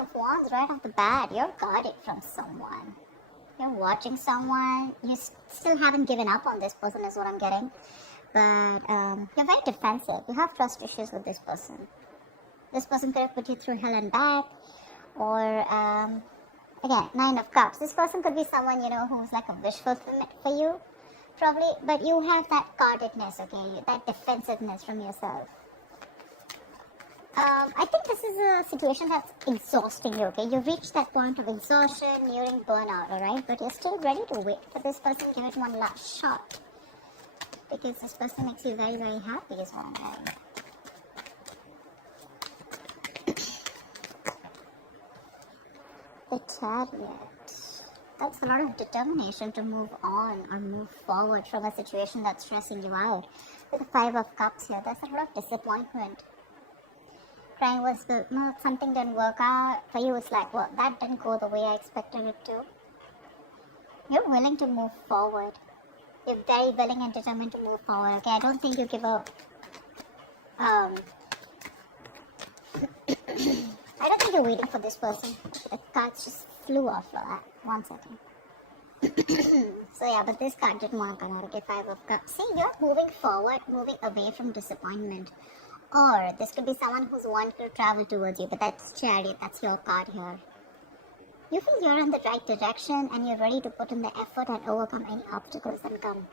of Wands right off the bat. You're guarded from someone. You're watching someone. You still haven't given up on this person is what I'm getting. But you're very defensive. You have trust issues with this person. This person could have put you through hell and back. Or, again, 9 of Cups. This person could be someone, who's like a wish fulfillment for you. Probably. But you have that guardedness, okay? That defensiveness from yourself. I think this is a situation that's exhausting you, okay? You've reached that point of exhaustion, nearing burnout, alright? But you're still ready to wait for this person, give it one last shot. Because this person makes you very, very happy is what I'm hearing. The Chariot. That's a lot of determination to move on or move forward from a situation that's stressing you out. With the 5 of Cups here, there's a lot of disappointment. Crying was something didn't work out. For you, it's like, well, that didn't go the way I expected it to. You're willing to move forward. You're very willing and determined to move forward, okay? I don't think you give up. I don't think you're waiting for this person. The cards just flew off for that. 1 second. So yeah, but this card didn't want to come out, okay? 5 of Cups. See, you're moving forward, moving away from disappointment. Or this could be someone who's wanting to travel towards you, but that's Chariot, that's your card here. You feel you're in the right direction and you're ready to put in the effort and overcome any obstacles that come.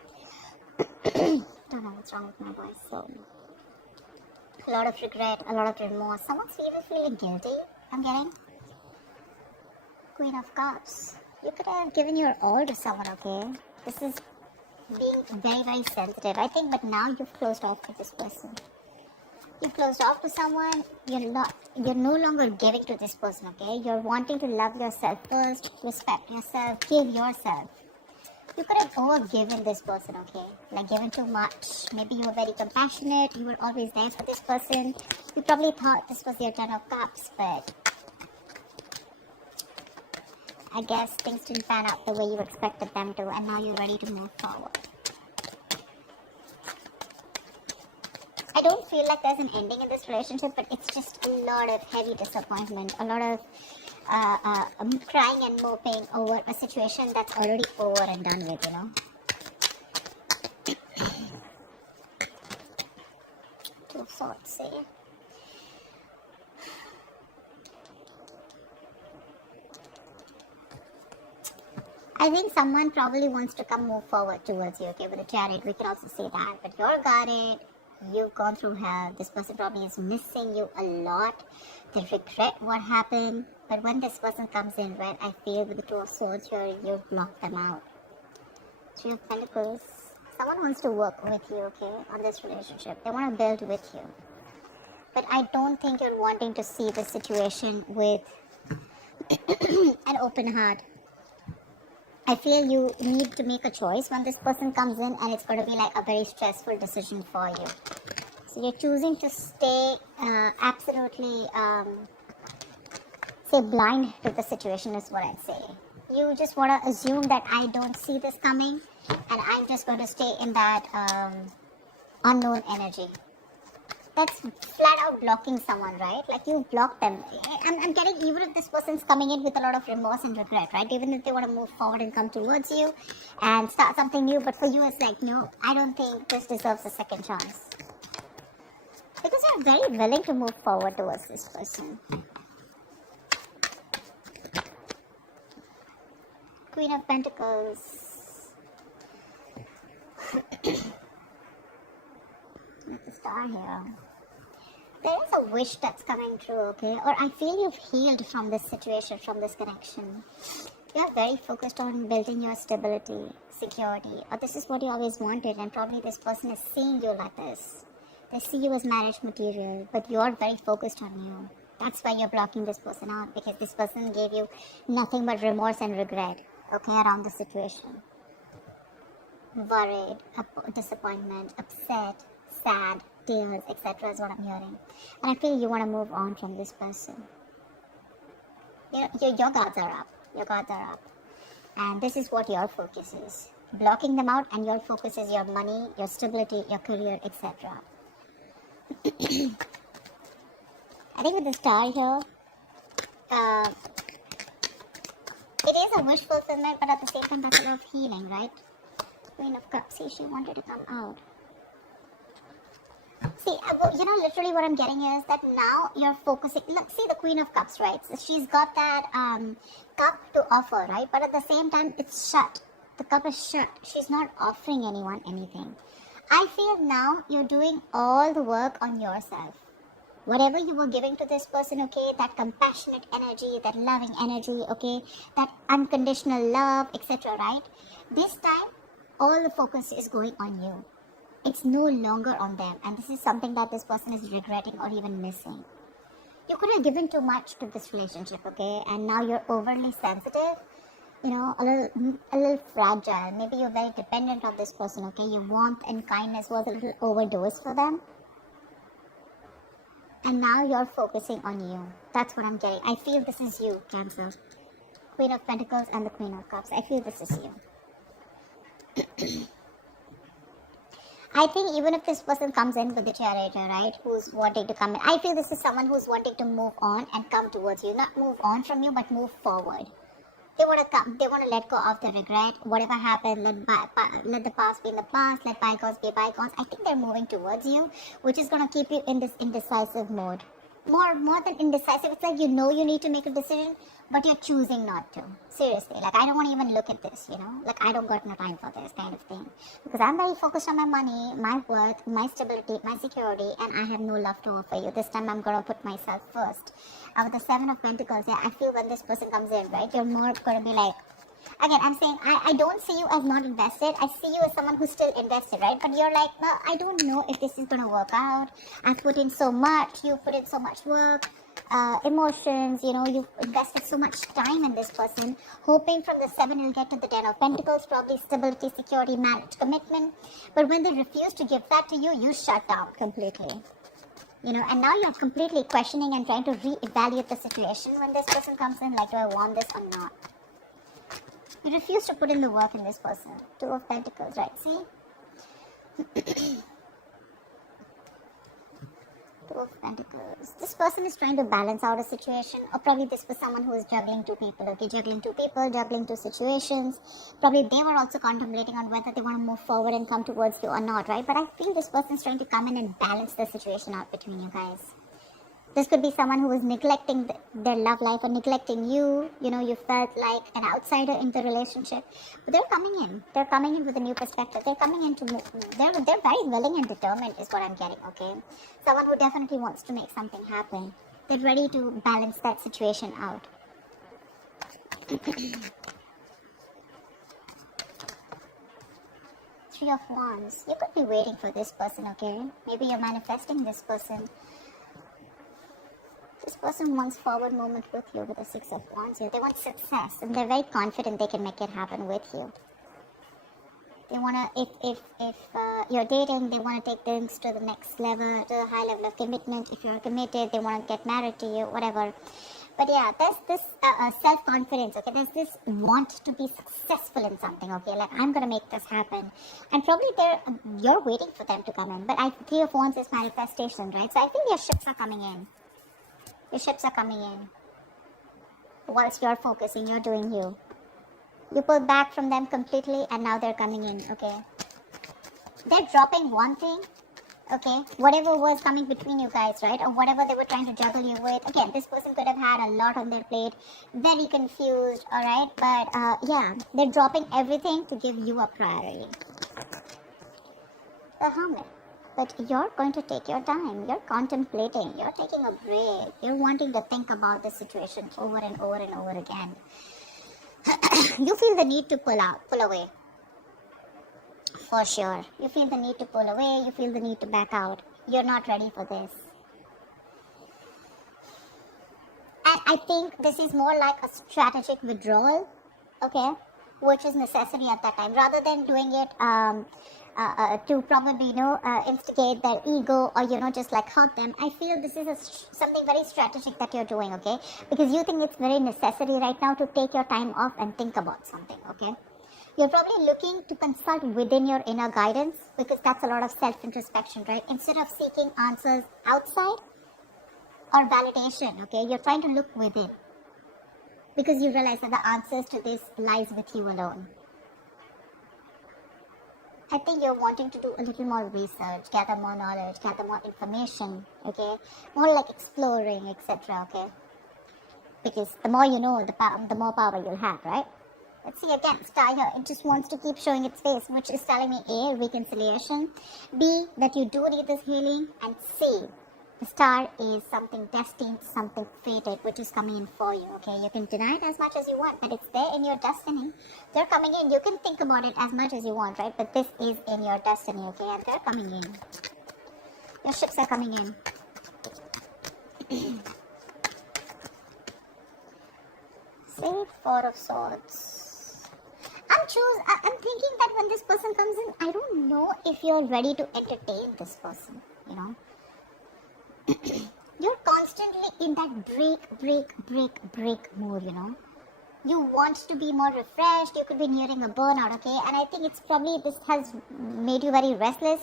Don't know what's wrong with my voice, so... A lot of regret, a lot of remorse. Someone's even feeling guilty, I'm getting. Queen of Cups. You could have given your all to someone, okay? This is being very, very sensitive, I think, but now you've closed off with this person. You closed off to someone, you're no longer giving to this person, okay? You're wanting to love yourself first, respect yourself, give yourself. You could have overgiven this person, okay? Like given too much. Maybe you were very compassionate, you were always there for this person. You probably thought this was your 10 of Cups, but I guess things didn't pan out the way you expected them to, and now you're ready to move forward. I don't feel like there's an ending in this relationship, but it's just a lot of heavy disappointment, a lot of crying and moping over a situation that's already over and done with, Two of Swords, see? I think someone probably wants to move forward towards you, okay, with the Chariot, we can also say that, but you're guarded. You've gone through hell. This person probably is missing you a lot. They regret what happened. But when this person comes in, right, I feel with the 2 of Swords here, you block them out. 3 of Pentacles. Someone wants to work with you, okay, on this relationship. They want to build with you. But I don't think you're wanting to see the situation with an open heart. I feel you need to make a choice when this person comes in, and it's going to be like a very stressful decision for you. So you're choosing to stay absolutely, say, blind to the situation is what I'd say. You just want to assume that I don't see this coming, and I'm just going to stay in that unknown energy. That's flat out blocking someone, right? Like you block them. I'm getting, even if this person's coming in with a lot of remorse and regret, right? Even if they want to move forward and come towards you and start something new, but for you it's like, no, I don't think this deserves a second chance. Because you're very willing to move forward towards this person. Queen of Pentacles. With the Star here. There is a wish that's coming true, okay? Or I feel you've healed from this situation, from this connection. You're very focused on building your stability, security. Or this is what you always wanted, and probably this person is seeing you like this. They see you as marriage material, but you're very focused on you. That's why you're blocking this person out, because this person gave you nothing but remorse and regret, okay, around the situation. Worried, disappointment, upset, sad, tears, etc. is what I'm hearing. And I feel you want to move on from this person. Your guards are up. Your guards are up. And this is what your focus is. Blocking them out, and your focus is your money, your stability, your career, etc. I think with the Star here, it is a wish fulfillment, but at the same time, that's a lot of healing, right? Queen of Cups, see, she wanted to come out. See, literally what I'm getting is that now you're focusing. Look, see the Queen of Cups, right? So she's got that cup to offer, right? But at the same time, it's shut. The cup is shut. She's not offering anyone anything. I feel now you're doing all the work on yourself. Whatever you were giving to this person, okay, that compassionate energy, that loving energy, okay, that unconditional love, etc., right? This time, all the focus is going on you. It's no longer on them, and this is something that this person is regretting or even missing. You could have given too much to this relationship, okay, and now you're overly sensitive, a little fragile. Maybe you're very dependent on this person, okay. Your warmth and kindness was a little overdosed for them, and now you're focusing on you. That's what I'm getting. I feel this is you, Cancer. Queen of Pentacles and the Queen of Cups. I feel this is you. I think even if this person comes in with the Chariot, right, who's wanting to come in, I feel this is someone who's wanting to move on and come towards you. Not move on from you, but move forward. They want to come. They want to let go of the regret. Whatever happened, let the past be in the past. Let bygones be bygones. I think they're moving towards you, which is going to keep you in this indecisive mode. More than indecisive, it's like you need to make a decision, but you're choosing not to. Seriously, like I don't want to even look at this, like I don't got no time for this kind of thing. Because I'm very focused on my money, my worth, my stability, my security, and I have no love to offer you. This time I'm going to put myself first. With the Seven of Pentacles, yeah, I feel when this person comes in, right, you're more going to be like, again, I'm saying I don't see you as not invested. I see you as someone who's still invested, right? But you're like, well, I don't know if this is going to work out. I've put in so much. You put in so much work, emotions. You've invested so much time in this person, hoping from the 7 you'll get to the 10 of Pentacles, probably stability, security, marriage, commitment. But when they refuse to give that to you, you shut down completely. And now you're completely questioning and trying to reevaluate the situation when this person comes in, like, do I want this or not? You refuse to put in the work in this person. 2 of Pentacles, right? See? 2 of Pentacles. This person is trying to balance out a situation, or probably this was someone who is juggling 2 people, okay? Juggling 2 people, juggling 2 situations. Probably they were also contemplating on whether they want to move forward and come towards you or not, right? But I think this person is trying to come in and balance the situation out between you guys. This could be someone who was neglecting their love life or neglecting you. You felt like an outsider in the relationship. But they're coming in. They're coming in with a new perspective. They're coming in to move. They're very willing and determined is what I'm getting, okay? Someone who definitely wants to make something happen. They're ready to balance that situation out. 3 of Wands. You could be waiting for this person, okay? Maybe you're manifesting this person. This person wants forward movement with you with the 6 of Wands here. They want success and they're very confident they can make it happen with you. They want to, if you're dating, they want to take things to the next level, to a high level of commitment. If you're committed, they want to get married to you, whatever. But yeah, there's this self-confidence, okay? There's this want to be successful in something, okay? Like, I'm going to make this happen. And probably you're waiting for them to come in. But 3 of Wands is manifestation, right? So I think your ships are coming in. Your ships are coming in. Whilst you're focusing, you're doing you. You pull back from them completely and now they're coming in, okay? They're dropping one thing, okay? Whatever was coming between you guys, right? Or whatever they were trying to juggle you with. Again, this person could have had a lot on their plate. Very confused, alright? But yeah, they're dropping everything to give you a priority. The Hermit. But you're going to take your time. You're contemplating. You're taking a break. You're wanting to think about the situation over and over and over again. You feel the need to pull away. For sure. You feel the need to pull away. You feel the need to back out. You're not ready for this. And I think this is more like a strategic withdrawal, okay? Which is necessary at that time. Rather than doing it to probably, instigate their ego or, just like hurt them. I feel this is something very strategic that you're doing, okay? Because you think it's very necessary right now to take your time off and think about something, okay? You're probably looking to consult within your inner guidance because that's a lot of self-introspection, right? Instead of seeking answers outside or validation, okay? You're trying to look within. because you realize that the answers to this lies with you alone. I think you're wanting to do a little more research, gather more knowledge, gather more information, okay? More like exploring, etc., okay? Because the more you know, the more power you'll have, right? Let's see again, star here, it just wants to keep showing its face, which is telling me A, reconciliation, B, that you do need this healing, and C, the star is something destined, something fated, which is coming in for you, okay? You can deny it as much as you want, but it's there in your destiny. They're coming in. You can think about it as much as you want, right? But this is in your destiny, okay? And they're coming in. Your ships are coming in. Say Four of Swords. I'm thinking that when this person comes in, I don't know if you're ready to entertain this person, you know? You're constantly in that break mood, you know? You want to be more refreshed, you could be nearing a burnout, okay? And I think it's probably, this has made you very restless,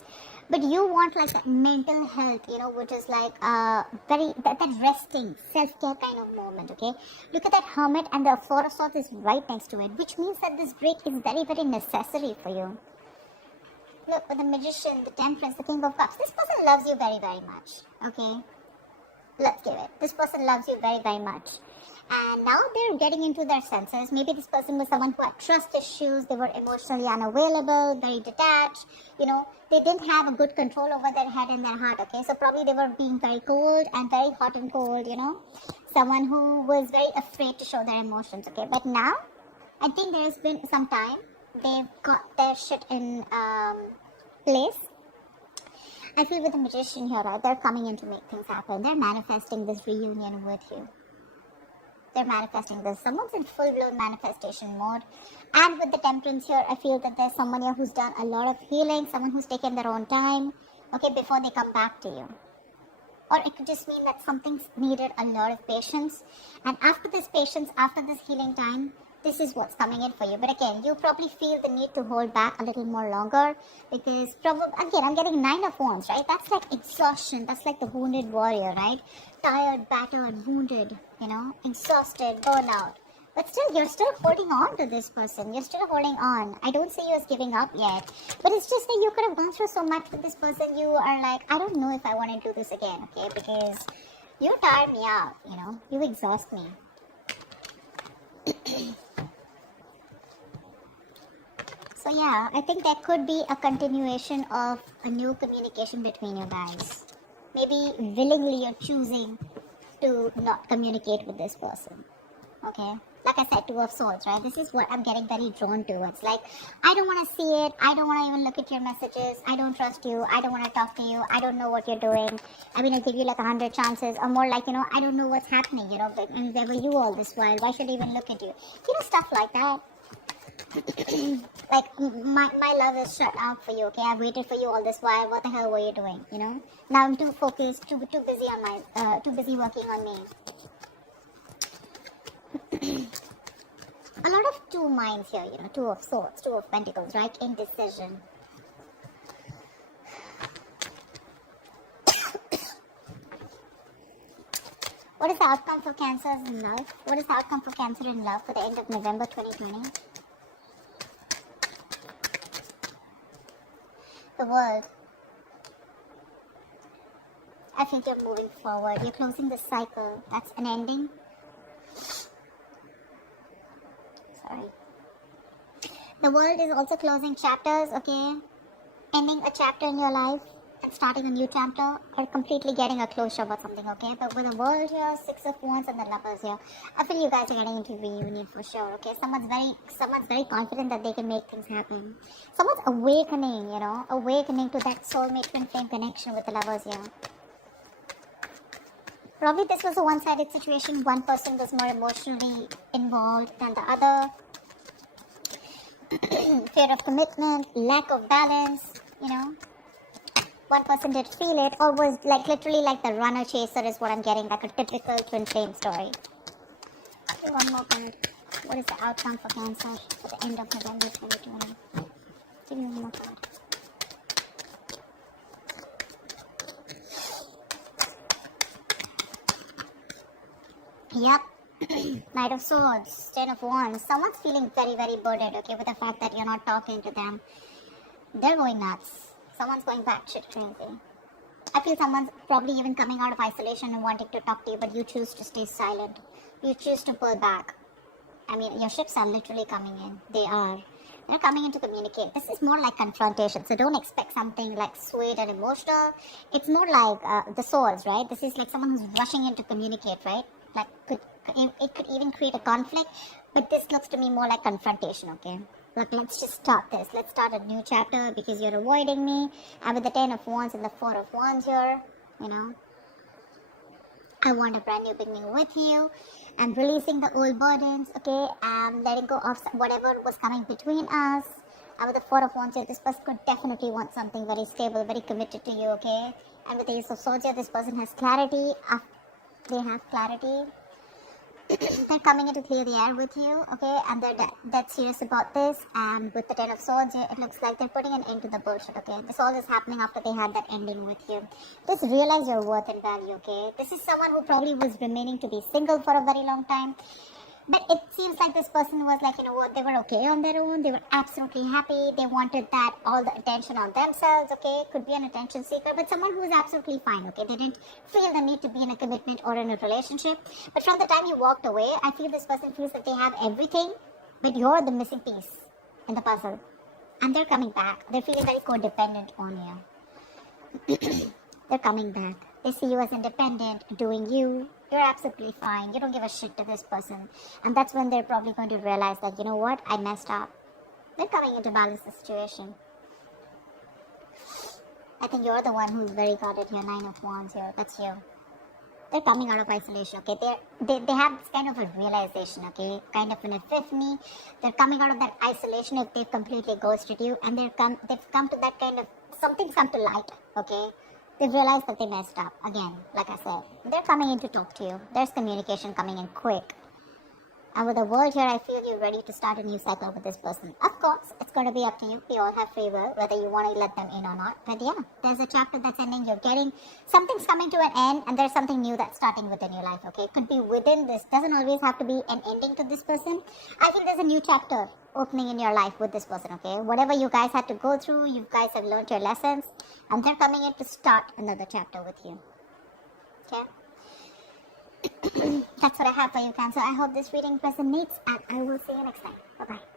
but you want like that mental health, you know, which is like that resting, self-care kind of moment, okay? Look at that Hermit, and the Four of Swords is right next to it, which means that this break is very, very necessary for you. Look, with the Magician, the Temperance, the King of Cups, this person loves you very, very much, okay? Let's give it. This person loves you very, very much. And now they're getting into their senses. Maybe this person was someone who had trust issues. They were emotionally unavailable, very detached. You know, they didn't have a good control over their head and their heart, okay? So probably they were being very cold and very hot and cold, you know? Someone who was very afraid to show their emotions, okay? But now, I think there's been some time. They've got their shit in place. I feel with the Magician here, right? They're coming in to make things happen. They're manifesting this reunion with you. They're manifesting this. Someone's in full-blown manifestation mode. And with the Temperance here, I feel that there's someone here who's done a lot of healing, someone who's taken their own time, okay, before they come back to you. Or it could just mean that something's needed a lot of patience. And after this patience, after this healing time, this is what's coming in for you. But again, you probably feel the need to hold back a little more longer because probably, again, I'm getting 9 of Wands, right? That's like exhaustion. That's like the wounded warrior, right? Tired, battered, wounded, you know, exhausted, burnout. But still, you're still holding on to this person. You're still holding on. I don't say you're giving up yet. But it's just that you could have gone through so much with this person. You are like, I don't know if I want to do this again, okay? Because you tire me out, you know? You exhaust me. So yeah, I think there could be a continuation of a new communication between you guys. Maybe willingly you're choosing to not communicate with this person. Okay? Like I said, Two of Swords, right? This is what I'm getting very drawn to. It's like, I don't want to see it. I don't want to even look at your messages. I don't trust you. I don't want to talk to you. I don't know what you're doing. I mean, I'll give you like 100 chances. Or more like, you know, I don't know what's happening, you know. But, and there were you all this while. Why should I even look at you? You know, stuff like that. Like, my love is shut out for you, okay? I waited for you all this while. What the hell were you doing, you know? Now I'm too focused, too busy on my, too busy working on me. A lot of two minds here, you know, Two of Swords, Two of Pentacles, right? Indecision. What is the outcome for Cancer in love? What is the outcome for Cancer in love for the end of November 2020? The World. I think you're moving forward. You're closing the cycle. That's an ending. Sorry. The World is also closing chapters, okay? Ending a chapter in your life and starting a new chapter, or completely getting a closure about something, okay? But with the World here, Six of Wands and the Lovers here, I feel you guys are getting into reunion for sure, okay? Someone's very confident that they can make things happen. Someone's awakening, you know, awakening to that soulmate twin flame connection with the Lovers here. Probably this was a one-sided situation. One person was more emotionally involved than the other. Fear of commitment, lack of balance, you know. One person did feel it, or was like literally like the runner chaser is what I'm getting, like a typical twin flame story. Okay, one more card. What is the outcome for Cancer at the end of November 2020? Give me one more card. Yep. Knight of Swords, Ten of Wands. Someone's feeling very, very burdened, okay, with the fact that you're not talking to them. They're going nuts. Someone's going batshit crazy. I feel someone's probably even coming out of isolation and wanting to talk to you, but you choose to stay silent. You choose to pull back. I mean, your ships are literally coming in. They are. They're coming in to communicate. This is more like confrontation, so don't expect something like sweet and emotional. It's more like the swords, right? This is like someone who's rushing in to communicate, right? Like, it could even create a conflict, but this looks to me more like confrontation, okay? Like, let's just start this. Let's start a new chapter because you're avoiding me. And with the 10 of Wands and the 4 of Wands here, you know, I want a brand new beginning with you. I'm releasing the old burdens, okay? I'm letting go of whatever was coming between us. And with the 4 of Wands here, this person could definitely want something very stable, very committed to you, okay? And with the Ace of Swords here, this person has clarity. They have clarity. They're coming in to clear the air with you, okay? And they're dead serious about this. And with the 10 of Swords here, it looks like they're putting an end to the bullshit, okay? This all is happening after they had that ending with you. Just realize your worth and value, okay? This is someone who probably was remaining to be single for a very long time. But it seems like this person was like, you know what, they were okay on their own. They were absolutely happy. They wanted that, all the attention on themselves, okay? Could be an attention seeker, but someone who is absolutely fine, okay? They didn't feel the need to be in a commitment or in a relationship. But from the time you walked away, I feel this person feels that they have everything, but you're the missing piece in the puzzle. And they're coming back. They're feeling very codependent on you. They're coming back. They see you as independent, doing you. You're absolutely fine. You don't give a shit to this person. And that's when they're probably going to realize that, you know what, I messed up. They're coming in to balance the situation. I think you're the one who's very guarded here. 9 of Wands here. That's you. They're coming out of isolation, okay? They have this kind of a realization, okay? Kind of an epiphany. They're coming out of that isolation if they've completely ghosted you. And they've come to that kind of, something's come to light, okay? They've realized that they messed up. Again, like I said, they're coming in to talk to you. There's communication coming in quick. And with the world here, I feel you're ready to start a new cycle with this person. Of course, it's going to be up to you. We all have free will, whether you want to let them in or not. But yeah, there's a chapter that's ending. You're getting, something's coming to an end, and there's something new that's starting within your life, okay? It could be within this. Doesn't always have to be an ending to this person. I think there's a new chapter opening in your life with this person, okay? Whatever you guys had to go through, you guys have learned your lessons, and they're coming in to start another chapter with you, okay? That's what I have for you, Cancer. I hope this reading resonates, and I will see you next time. Bye-bye.